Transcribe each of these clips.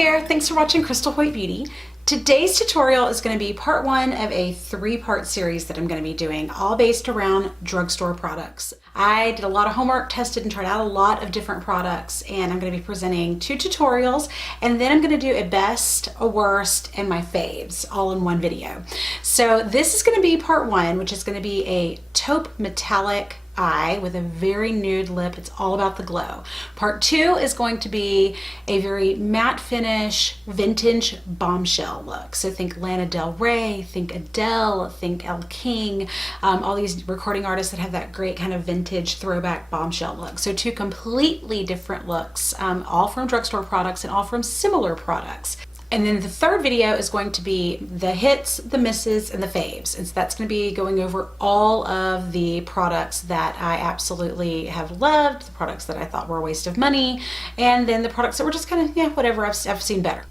there, thanks for watching Crystal Hoyt Beauty. Today's tutorial is going to be part one of a three-part series that I'm going to be doing, all based around drugstore products. I did a lot of homework, tested and tried out a lot of different products, and I'm going to be presenting two tutorials, and then I'm going to do a best, a worst, and my faves all in one video. So this is going to be part one, which is going to be a taupe metallic eye with a very nude lip. It's all about the glow. Part two is going to be a very matte finish, vintage bombshell look. So think Lana Del Ray, think Adele, think Elle King, all these recording artists that have that great kind of vintage throwback bombshell look. So two completely different looks, all from drugstore products and all from similar products. And then the third video is going to be the hits, the misses, and the faves. And so that's going to be going over all of the products that I absolutely have loved, the products that I thought were a waste of money, and then the products that were just kind of, yeah, whatever, I've seen better.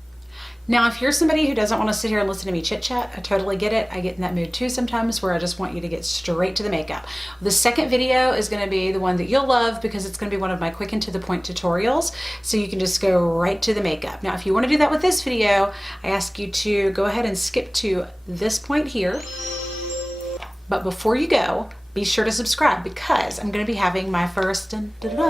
Now, if you're somebody who doesn't want to sit here and listen to me chit chat, I totally get it. I get in that mood too sometimes where I just want you to get straight to the makeup. The second video is going to be the one that you'll love because it's going to be one of my quick and to the point tutorials. So you can just go right to the makeup. Now, if you want to do that with this video, I ask you to go ahead and skip to this point here. But before you go, be sure to subscribe because I'm going to be having my first giveaway.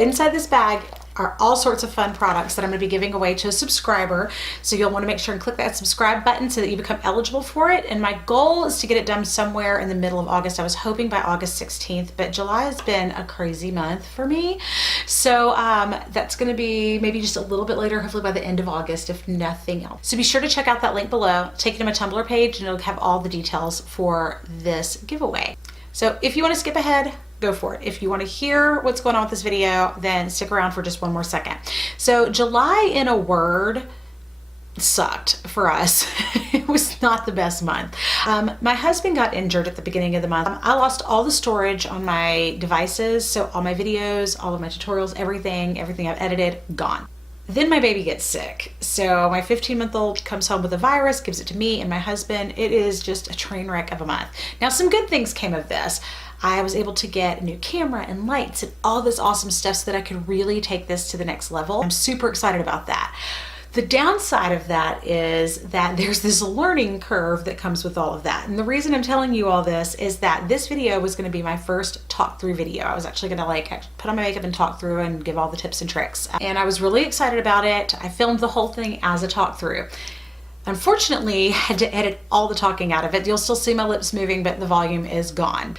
Inside this bag are all sorts of fun products that I'm going to be giving away to a subscriber. So you'll want to make sure and click that subscribe button so that you become eligible for it. And my goal is to get it done somewhere in the middle of August. I was hoping by August 16th, but July has been a crazy month for me. So that's going to be maybe just a little bit later, hopefully by the end of August, if nothing else. So be sure to check out that link below, take it to my Tumblr page, and it'll have all the details for this giveaway. So if you want to skip ahead, go for it. If you want to hear what's going on with this video, then stick around for just one more second. So July, in a word, sucked for us. It was not the best month. My husband got injured at the beginning of the month. I lost all the storage on my devices, so all my videos, all of my tutorials, everything I've edited, gone. Then my baby gets sick. So my 15-month-old comes home with a virus, gives it to me and my husband. It is just a train wreck of a month. Now, some good things came of this. I was able to get a new camera and lights and all this awesome stuff so that I could really take this to the next level. I'm super excited about that. The downside of that is that there's this learning curve that comes with all of that. And the reason I'm telling you all this is that this video was going to be my first talk through video. I was actually going to put on my makeup and talk through and give all the tips and tricks. And I was really excited about it. I filmed the whole thing as a talk through. Unfortunately, I had to edit all the talking out of it. You'll still see my lips moving, but the volume is gone.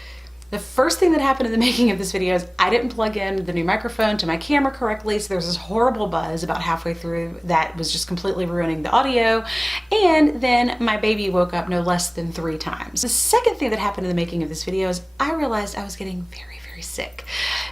The first thing that happened in the making of this video is I didn't plug in the new microphone to my camera correctly, so there's this horrible buzz about halfway through that was just completely ruining the audio, and then my baby woke up no less than 3 times. The second thing that happened in the making of this video is I realized I was getting very sick.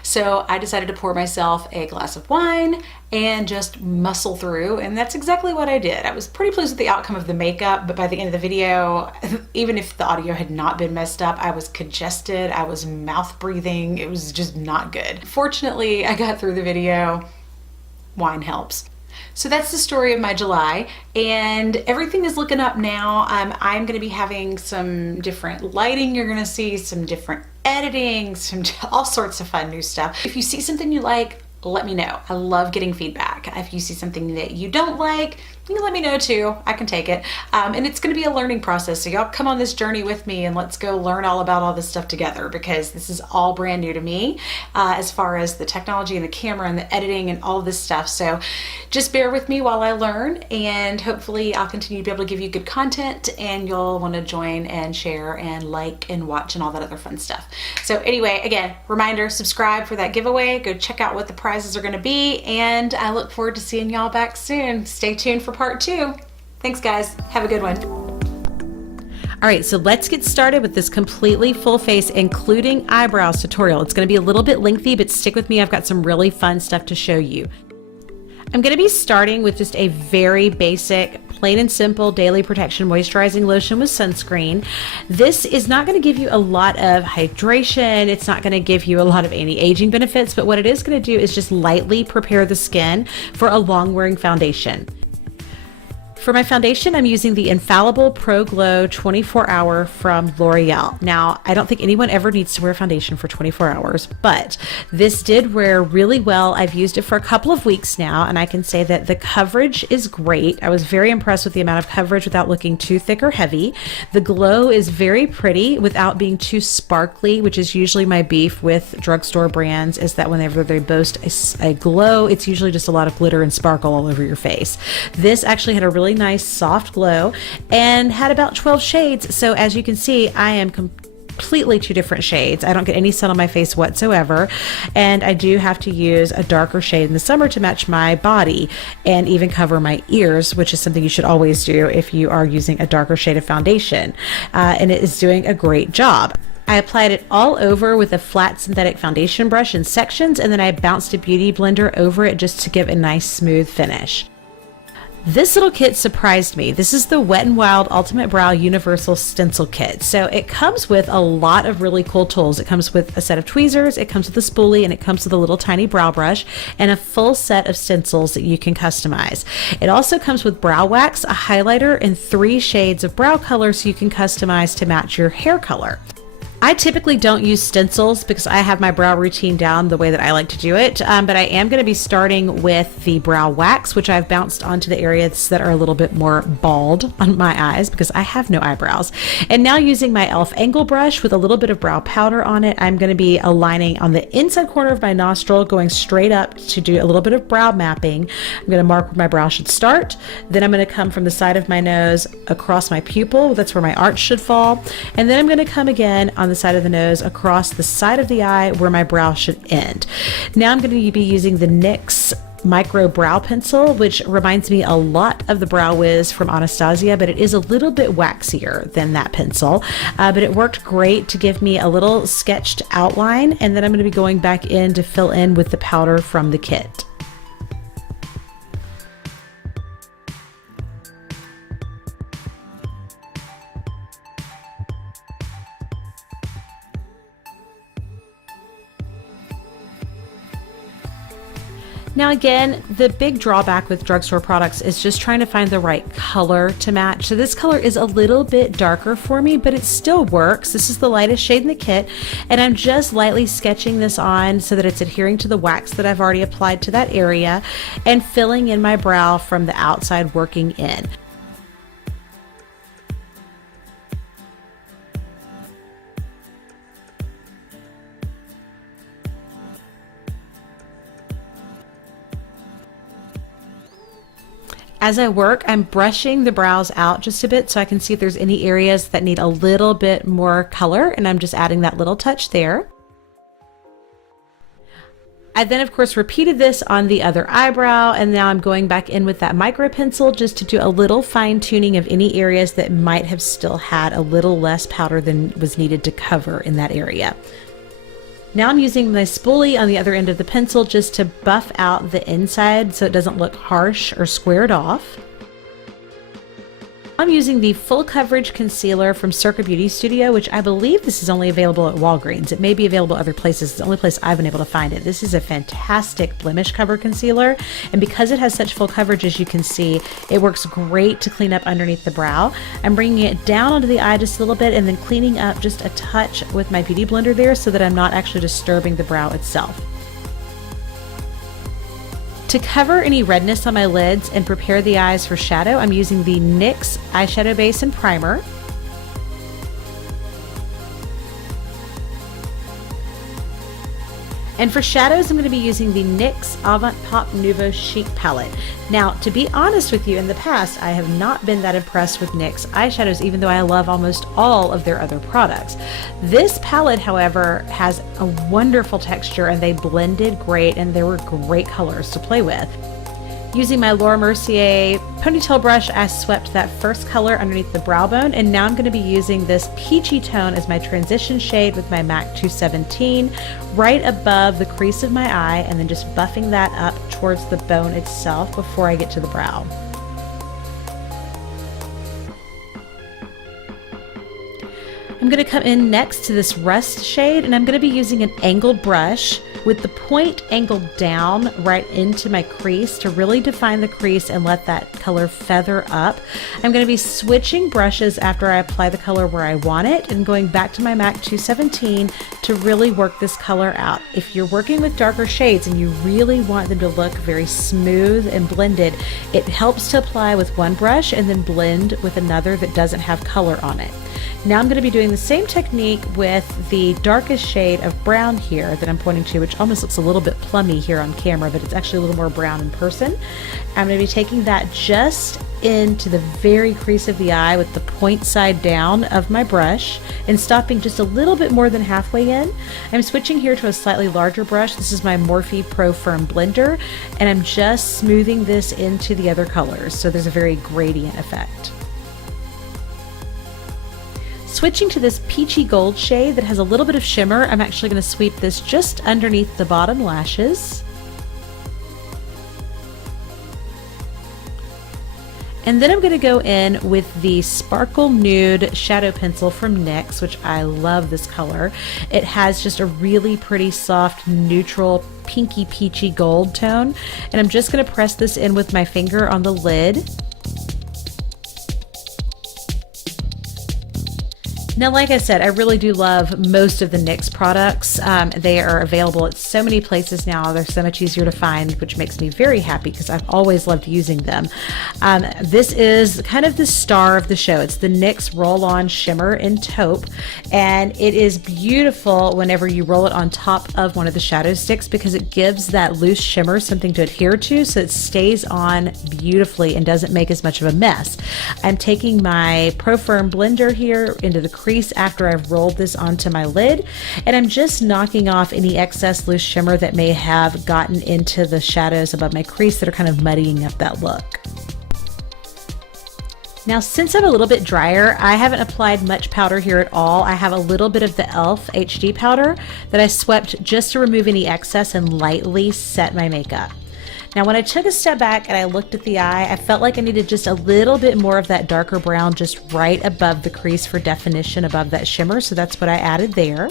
So I decided to pour myself a glass of wine and just muscle through, and that's exactly what I did. I was pretty pleased with the outcome of the makeup, but by the end of the video, even if the audio had not been messed up, I was congested, I was mouth breathing, it was just not good. Fortunately, I got through the video. Wine helps. So that's the story of my July, and everything is looking up now. I'm going to be having some different lighting. You're going to see some different editing, all sorts of fun new stuff. If you see something you like, let me know. I love getting feedback. If you see something that you don't like, you can let me know too. I can take it. And it's going to be a learning process. So y'all come on this journey with me and let's go learn all about all this stuff together because this is all brand new to me as far as the technology and the camera and the editing and all this stuff. So just bear with me while I learn, and hopefully I'll continue to be able to give you good content and you'll want to join and share and like and watch and all that other fun stuff. So anyway, again, reminder, subscribe for that giveaway. Go check out what the prizes are going to be, and I look forward to seeing y'all back soon. Stay tuned for part 2. Thanks guys, have a good one. All right, so let's get started with this completely full face, including eyebrows tutorial. It's gonna be a little bit lengthy, but stick with me. I've got some really fun stuff to show you. I'm gonna be starting with just a very basic, plain and simple daily protection moisturizing lotion with sunscreen. This is not gonna give you a lot of hydration. It's not gonna give you a lot of anti-aging benefits, but what it is gonna do is just lightly prepare the skin for a long wearing foundation. For my foundation, I'm using the Infallible Pro Glow 24 Hour from L'Oreal. Now, I don't think anyone ever needs to wear foundation for 24 hours, but this did wear really well. I've used it for a couple of weeks now, and I can say that the coverage is great. I was very impressed with the amount of coverage without looking too thick or heavy. The glow is very pretty without being too sparkly, which is usually my beef with drugstore brands, is that whenever they boast a glow, it's usually just a lot of glitter and sparkle all over your face. This actually had a really nice soft glow and had about 12 shades. So as you can see, I am completely two different shades. I don't get any sun on my face whatsoever, and I do have to use a darker shade in the summer to match my body and even cover my ears, which is something you should always do if you are using a darker shade of foundation, and it is doing a great job. I applied it all over with a flat synthetic foundation brush in sections, and then I bounced a beauty blender over it just to give a nice smooth finish. This little kit surprised me. This is the Wet n Wild Ultimate Brow Universal Stencil Kit. So it comes with a lot of really cool tools. It comes with a set of tweezers, it comes with a spoolie, and it comes with a little tiny brow brush and a full set of stencils that you can customize. It also comes with brow wax, a highlighter, and 3 shades of brow color so you can customize to match your hair color. I typically don't use stencils because I have my brow routine down the way that I like to do it, but I am going to be starting with the brow wax, which I've bounced onto the areas that are a little bit more bald on my eyes because I have no eyebrows. And now using my e.l.f. angle brush with a little bit of brow powder on it, I'm going to be aligning on the inside corner of my nostril, going straight up to do a little bit of brow mapping. I'm going to mark where my brow should start. Then I'm going to come from the side of my nose across my pupil. That's where my arch should fall. And then I'm going to come again on the side of the nose across the side of the eye where my brow should end. Now I'm going to be using the NYX micro brow pencil, which reminds me a lot of the Brow Wiz from Anastasia, but it is a little bit waxier than that pencil, but it worked great to give me a little sketched outline, and then I'm going to be going back in to fill in with the powder from the kit. Now again, the big drawback with drugstore products is just trying to find the right color to match. So this color is a little bit darker for me, but it still works. This is the lightest shade in the kit, and I'm just lightly sketching this on so that it's adhering to the wax that I've already applied to that area and filling in my brow from the outside working in. As I work, I'm brushing the brows out just a bit so I can see if there's any areas that need a little bit more color, and I'm just adding that little touch there. I then of course repeated this on the other eyebrow, and now I'm going back in with that micro pencil just to do a little fine tuning of any areas that might have still had a little less powder than was needed to cover in that area. Now I'm using my spoolie on the other end of the pencil just to buff out the inside so it doesn't look harsh or squared off. I'm using the full coverage concealer from Circa Beauty Studio, which I believe this is only available at Walgreens. It may be available other places. It's the only place I've been able to find it. This is a fantastic blemish cover concealer, and because it has such full coverage, as you can see, it works great to clean up underneath the brow. I'm bringing it down onto the eye just a little bit and then cleaning up just a touch with my beauty blender there so that I'm not actually disturbing the brow itself. To cover any redness on my lids and prepare the eyes for shadow, I'm using the NYX eyeshadow base and primer. And for shadows, I'm going to be using the NYX Avant Pop Nouveau Chic palette. Now, to be honest with you, in the past, I have not been that impressed with NYX eyeshadows, even though I love almost all of their other products. This palette, however, has a wonderful texture, and they blended great, and there were great colors to play with. Using my Laura Mercier ponytail brush, I swept that first color underneath the brow bone, and now I'm going to be using this peachy tone as my transition shade with my MAC 217 right above the crease of my eye, and then just buffing that up towards the bone itself before I get to the brow. I'm going to come in next to this rust shade, and I'm going to be using an angled brush with the point angled down right into my crease to really define the crease and let that color feather up. I'm going to be switching brushes after I apply the color where I want it and going back to my MAC 217 to really work this color out. If you're working with darker shades and you really want them to look very smooth and blended, it helps to apply with one brush and then blend with another that doesn't have color on it. Now I'm going to be doing the same technique with the darkest shade of brown here that I'm pointing to, which almost looks a little bit plummy here on camera, but it's actually a little more brown in person. I'm going to be taking that just into the very crease of the eye with the point side down of my brush and stopping just a little bit more than halfway in. I'm switching here to a slightly larger brush. This is my Morphe Pro Firm Blender, and I'm just smoothing this into the other colors, so there's a very gradient effect. Switching to this peachy gold shade that has a little bit of shimmer, I'm actually going to sweep this just underneath the bottom lashes. And then I'm going to go in with the Sparkle Nude Shadow Pencil from NYX, which I love this color. It has just a really pretty soft, neutral, pinky peachy gold tone. And I'm just going to press this in with my finger on the lid. Now, like I said, I really do love most of the NYX products. They are available at so many places now. They're so much easier to find, which makes me very happy because I've always loved using them. This is kind of the star of the show. It's the NYX Roll-On Shimmer in Taupe, and it is beautiful whenever you roll it on top of one of the shadow sticks because it gives that loose shimmer something to adhere to so it stays on beautifully and doesn't make as much of a mess. I'm taking my Pro Firm blender here into the crease after I've rolled this onto my lid, and I'm just knocking off any excess loose shimmer that may have gotten into the shadows above my crease that are kind of muddying up that look. Now, since I'm a little bit drier, I haven't applied much powder here at all. I have a little bit of the e.l.f. HD powder that I swept just to remove any excess and lightly set my makeup. Now, when I took a step back and I looked at the eye, I felt like I needed just a little bit more of that darker brown just right above the crease for definition above that shimmer, so that's what I added there.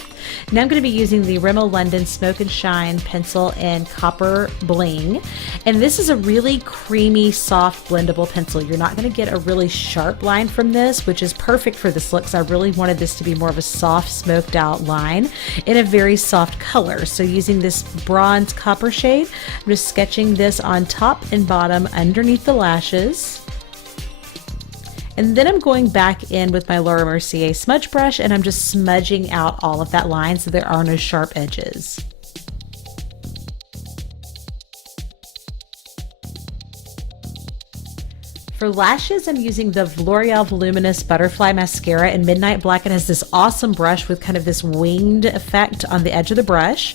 Now I'm going to be using the Rimmel London Smoke and Shine Pencil in Copper Bling, and this is a really creamy, soft, blendable pencil. You're not going to get a really sharp line from this, which is perfect for this look, because I really wanted this to be more of a soft, smoked out line in a very soft color. So using this bronze copper shade, I'm just sketching this on top and bottom underneath the lashes, and then I'm going back in with my Laura Mercier smudge brush and I'm just smudging out all of that line so there are no sharp edges. For lashes, I'm using the L'Oreal Voluminous Butterfly Mascara in Midnight Black. It has this awesome brush with kind of this winged effect on the edge of the brush.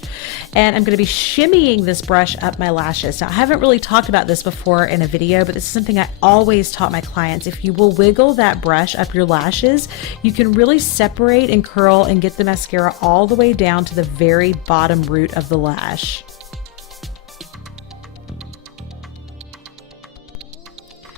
And I'm going to be shimmying this brush up my lashes. Now, I haven't really talked about this before in a video, but this is something I always taught my clients. If you will wiggle that brush up your lashes, you can really separate and curl and get the mascara all the way down to the very bottom root of the lash.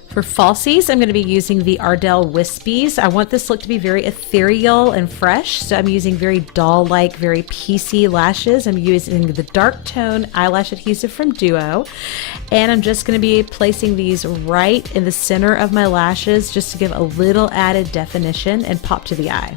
For falsies, I'm going to be using the Ardell Wispies. I want this look to be very ethereal and fresh, so I'm using very doll-like, very piecey lashes. I'm using the dark tone eyelash adhesive from Duo, and I'm just going to be placing these right in the center of my lashes just to give a little added definition and pop to the eye.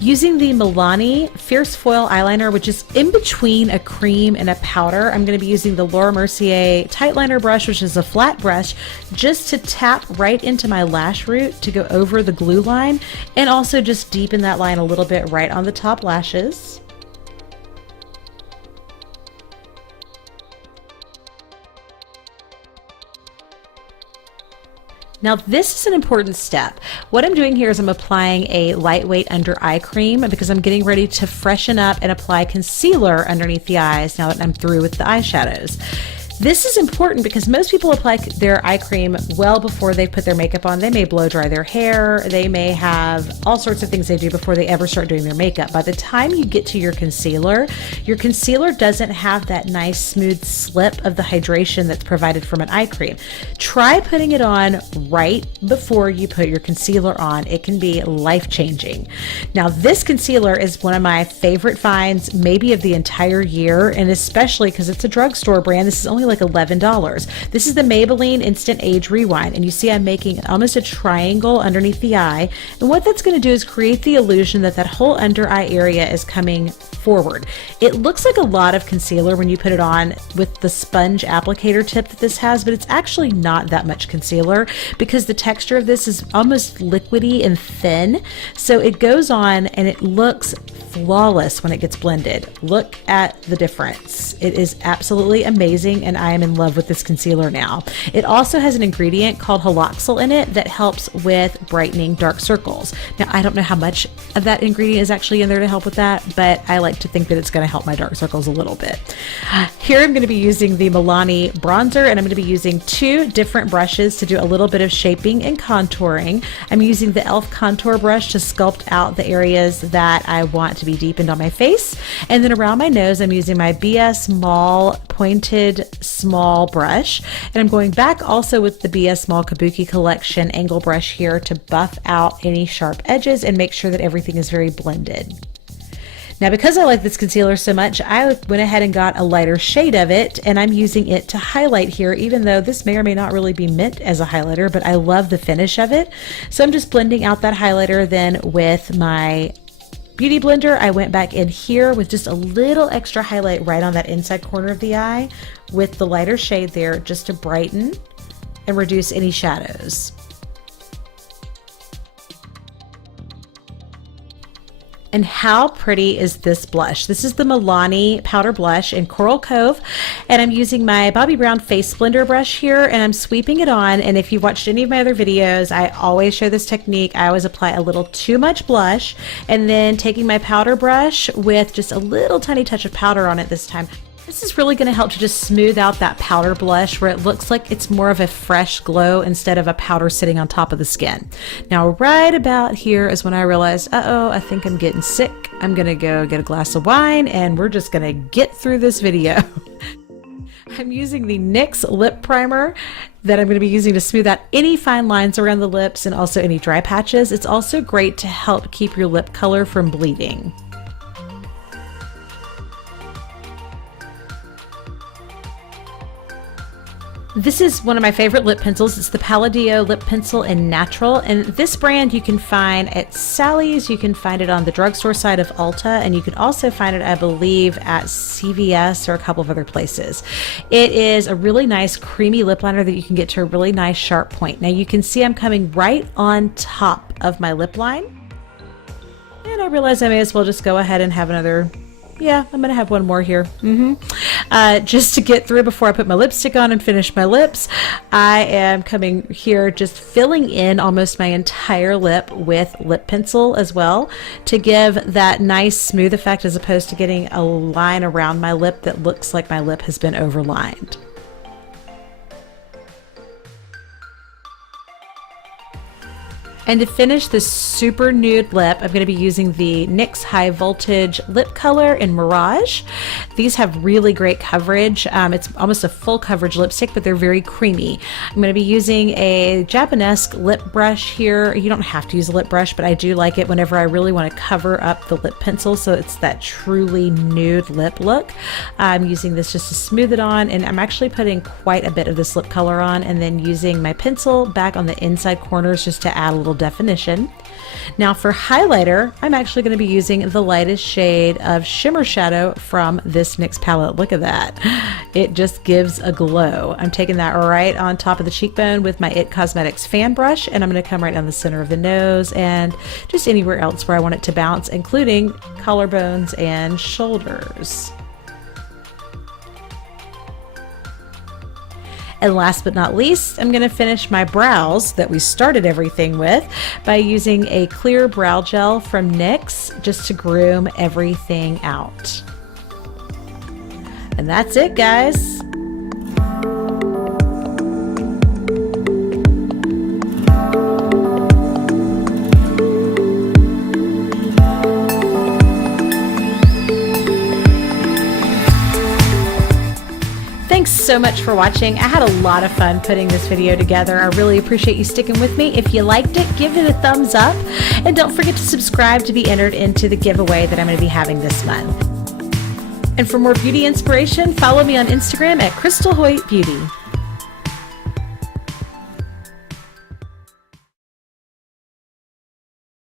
Using the Milani Fierce Foil Eyeliner, which is in between a cream and a powder, I'm going to be using the Laura Mercier Tight Liner brush, which is a flat brush, just to tap right into my lash root to go over the glue line, and also just deepen that line a little bit right on the top lashes. Now, this is an important step. What I'm doing here is I'm applying a lightweight under eye cream because I'm getting ready to freshen up and apply concealer underneath the eyes now that I'm through with the eyeshadows. This is important because most people apply their eye cream well before they put their makeup on. They may blow dry their hair. They may have all sorts of things they do before they ever start doing their makeup. By the time you get to your concealer doesn't have that nice smooth slip of the hydration that's provided from an eye cream. Try putting it on right before you put your concealer on. It can be life-changing. Now, this concealer is one of my favorite finds, maybe of the entire year, and especially because it's a drugstore brand. This is only like $11. This is the Maybelline Instant Age Rewind, and you see I'm making almost a triangle underneath the eye, and what that's going to do is create the illusion that that whole under eye area is coming forward. It looks like a lot of concealer when you put it on with the sponge applicator tip that this has, but it's actually not that much concealer because the texture of this is almost liquidy and thin, so it goes on and it looks flawless when it gets blended. Look at the difference. It is absolutely amazing, and I am in love with this concealer now. It also has an ingredient called haloxyl in it that helps with brightening dark circles. Now, I don't know how much of that ingredient is actually in there to help with that, but I like to think that it's going to help my dark circles a little bit. Here I'm going to be using the Milani bronzer, and I'm going to be using two different brushes to do a little bit of shaping and contouring. I'm using the e.l.f. contour brush to sculpt out the areas that I want to be deepened on my face, and then around my nose I'm using my BS Mall pointed small brush, and I'm going back also with the BS Mall Kabuki Collection angle brush here to buff out any sharp edges and make sure that everything is very blended. Now, because I like this concealer so much, I went ahead and got a lighter shade of it, and I'm using it to highlight here, even though this may or may not really be meant as a highlighter, but I love the finish of it. So I'm just blending out that highlighter then with my Beauty Blender. I went back in here with just a little extra highlight right on that inside corner of the eye with the lighter shade there just to brighten and reduce any shadows. And how pretty is this blush? This is the Milani powder blush in Coral Cove, and I'm using my Bobbi Brown face blender brush here, and I'm sweeping it on. And if you've watched any of my other videos, I always show this technique. I always apply a little too much blush, and then taking my powder brush with just a little tiny touch of powder on it this time. This is really going to help to just smooth out that powder blush where it looks like it's more of a fresh glow instead of a powder sitting on top of the skin. Now, right about here is when I realized, uh-oh, I think I'm getting sick. I'm going to go get a glass of wine, and we're just going to get through this video. I'm using the NYX lip primer that I'm going to be using to smooth out any fine lines around the lips and also any dry patches. It's also great to help keep your lip color from bleeding. This is one of my favorite lip pencils. It's the Palladio lip pencil in Natural, and this brand you can find at Sally's. You can find it on the drugstore side of Ulta, and you can also find it, I believe, at CVS or a couple of other places. It is a really nice creamy lip liner that you can get to a really nice sharp point. Now you can see I'm coming right on top of my lip line, and I realize I may as well just go ahead and have another. Yeah, I'm gonna have one more here. Just to get through before I put my lipstick on and finish my lips. I am coming here just filling in almost my entire lip with lip pencil as well to give that nice smooth effect as opposed to getting a line around my lip that looks like my lip has been overlined. And to finish this super nude lip, I'm going to be using the NYX High Voltage Lip Color in Mirage. These have really great coverage. It's almost a full coverage lipstick, but they're very creamy. I'm going to be using a Japanesque lip brush here. You don't have to use a lip brush, but I do like it whenever I really want to cover up the lip pencil so it's that truly nude lip look. I'm using this just to smooth it on, and I'm actually putting quite a bit of this lip color on and then using my pencil back on the inside corners just to add a little definition. Now for highlighter, I'm actually going to be using the lightest shade of Shimmer Shadow from this NYX palette. Look at that. It just gives a glow. I'm taking that right on top of the cheekbone with my IT Cosmetics fan brush, and I'm going to come right down the center of the nose and just anywhere else where I want it to bounce, including collarbones and shoulders. And last but not least, I'm going to finish my brows that we started everything with by using a clear brow gel from NYX just to groom everything out. And that's it, guys. so much for watching. I had a lot of fun putting this video together. I really appreciate you sticking with me. If you liked it, give it a thumbs up. And don't forget to subscribe to be entered into the giveaway that I'm going to be having this month. And for more beauty inspiration, follow me on Instagram at Crystal Hoyt Beauty.